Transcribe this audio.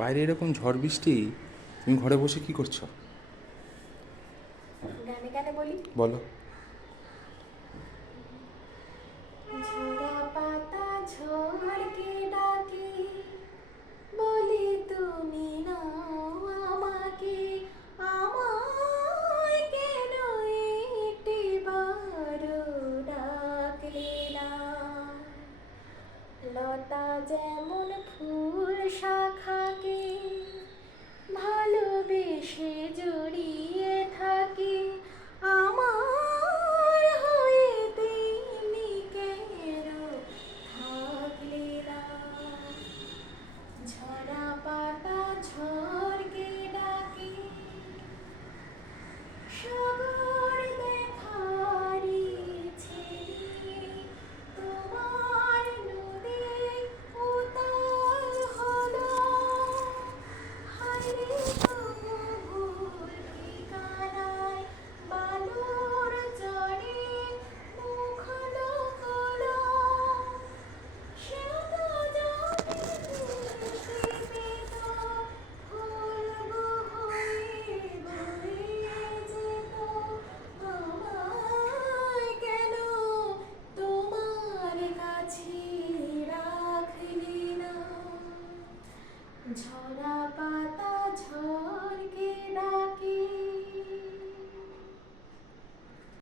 বাইরে এরকম ঝড় বৃষ্টি, তুমি ঘরে বসে কি করছো? গানে গানে বলি। বলো। ঝরা পাতা ঝড়কে ডাকে, বলে তুমি নাও আমাকে, আমায় কেন একটিবার ডাকলে না। লতা যেমন ফুল শাখা